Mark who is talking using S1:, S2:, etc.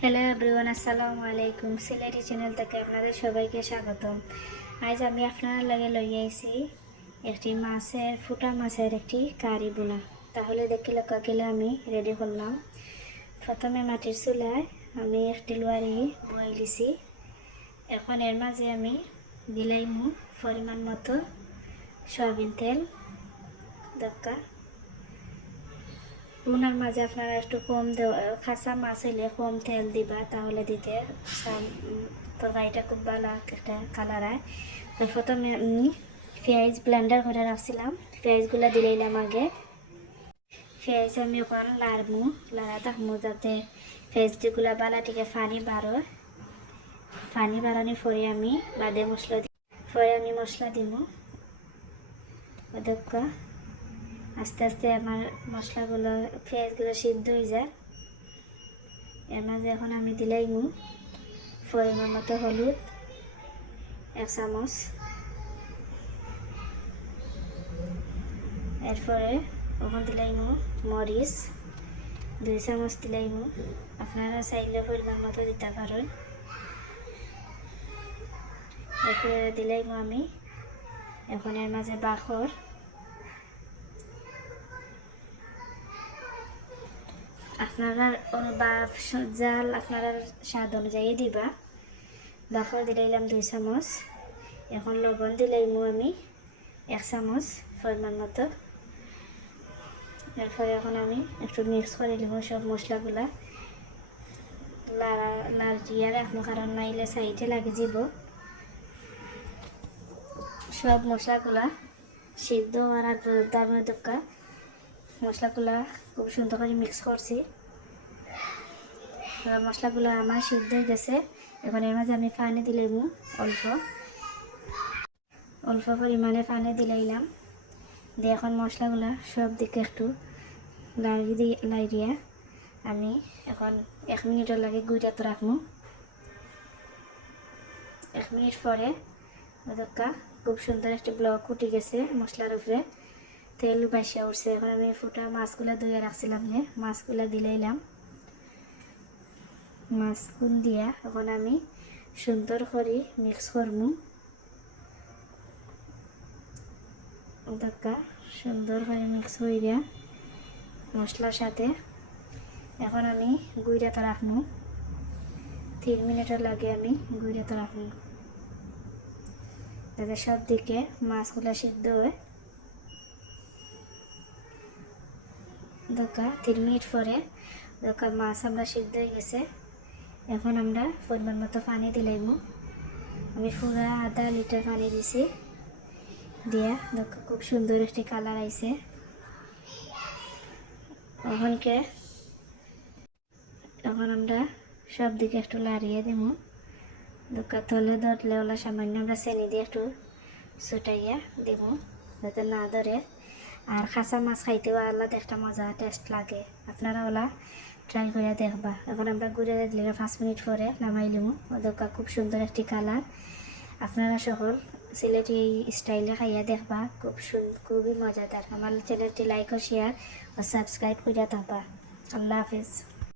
S1: Hello everyone আসসালামু আলাইকুম Sylheti channel থেকে আপনাদের সবাইকে স্বাগতম। আজ আমি আপনার লাগে লই আইছি একটি মাছের, ফুটা মাছের একটি কারি বোনা। তাহলে দেখি লক্ষ্য গেলে আমি রেডি করলাম প্রথমে মাটির চুলায় আমি একটি লোয়ারি বয়ে লিছি এখন এর মাঝে আমি দিলাইমু পরিমাণ মতো সয়াবিন তেল, দরকার। বুনার মাঝে আপনারা একটু কম খাসা মাছ হইলে কম তেল দিবা, তাহলে দিতে তরকারিটা খুব ভালো একটা কালার হয়। তো প্রথমে আমি পেঁয়াজ ব্লেন্ডার করে রাখছিলাম। পেঁয়াজগুলো দিলাইলাম আগে। পেঁয়াজ আমি ওখানে লাড়মু লাড়া থাকব যাতে পেঁয়াজগুলো বালা বালাটিকে পানি বারো পানি বাড়ানোর পরে আমি বাদে মশলা দিই পরে আমি মশলা দিব। ওদেরকে আস্তে আস্তে আমার মশলাগুলো, পেঁয়াজগুলো সিদ্ধ হয়ে যায়। এর মাঝে এখন আমি দিলাই দিলাইমু পরিমাণ মতো হলুদ, এক চামচ। এরপরে ওখান দিলাইমু মরিচ, দুই চামচ দিলাইমু আপনারা চাইলে পরিমাণ মতো দিতে পারেন। এরপরে দিলাইমু আমি। এখন এর মাঝে বাখর। আপনারা বা জাল আপনারা স্বাদ অনুযায়ী দিবা। বাখর দিলাইলাম দুই চামচ। এখন লবণ দিলাইমু আমি এক চামচ পরিমাণ মতো। এরপরে এখন আমি একটু মিক্স করে দিব সব মশলাগুলা। লাল দিয়ে রাখব কারণ নাইলে সাইডে লাগে যাব সব মশলাগুলা সিদ্ধ হওয়ার আগ পর্যন্ত আমি দোকা মশলাগুলা খুব সুন্দর করে মিক্স করছি। মশলাগুলো আমার সিদ্ধ হয়ে গেছে। এখন এর মাঝে আমি পানি দিলাম অল্প। অল্প পরিমাণে পানি দিলাইলাম দিয়ে এখন মশলাগুলো সব দিকে একটু লাগিয়ে দিয়ে লাইরিয়া আমি এখন এক মিনিটের লাগে গুইটাতে রাখব। এক মিনিট পরে ওদেরকা খুব সুন্দর একটা ব্লক উঠে গেছে মশলার উপরে। তেল বাসিয়া উঠছে। এখন আমি ফুটা মাছগুলো ধুয়ে রাখছিলাম যে মাছগুলো দিলাইলাম মাছগুন দিয়া এখন আমি সুন্দর করে মিক্স করব দরকার সুন্দর করে মিক্স হয়ে দিয়া মশলার সাথে। এখন আমি গুইরাতে রাখব তিন মিনিটের লাগে আমি গুইরাতে রাখব যাতে সব দিকে মাছগুলো সিদ্ধ হয়। দরকার তিন মিনিট পরে দরকার মাছ আমরা সিদ্ধ হয়ে গেছে। এখন আমরা পরিমাণ মতো পানি দিলাইব আমি পুরা আধা লিটার পানি দিছি। দিয়া দরকার খুব সুন্দর একটি কালার আইছে। ওখানকে এখন আমরা সব দিকে একটু লাড়িয়ে দিব দোকান তলে ধরলে ওলা সামান্য আমরা চেনি দিয়ে একটু ছুটাইয়া দিব যাতে না ধরে। আর খাসা মাছ খাইতেও আলাদা একটা মজা, টেস্ট লাগে। আপনারা ওলা ট্রাই করে দেখবা। এখন আমরা ঘুরে দেখলি পাঁচ মিনিট পরে নামাই নামাইলিমু ওদের খুব সুন্দর একটি কালার আপনারা সকল সিলেটি স্টাইলে খাইয়া দেখবা। খুব সুন্দর খুবই মজাদার। আমার চ্যানেলটি লাইক ও শেয়ার ও সাবস্ক্রাইব করিয়া থাকবা আল্লাহ হাফিজ।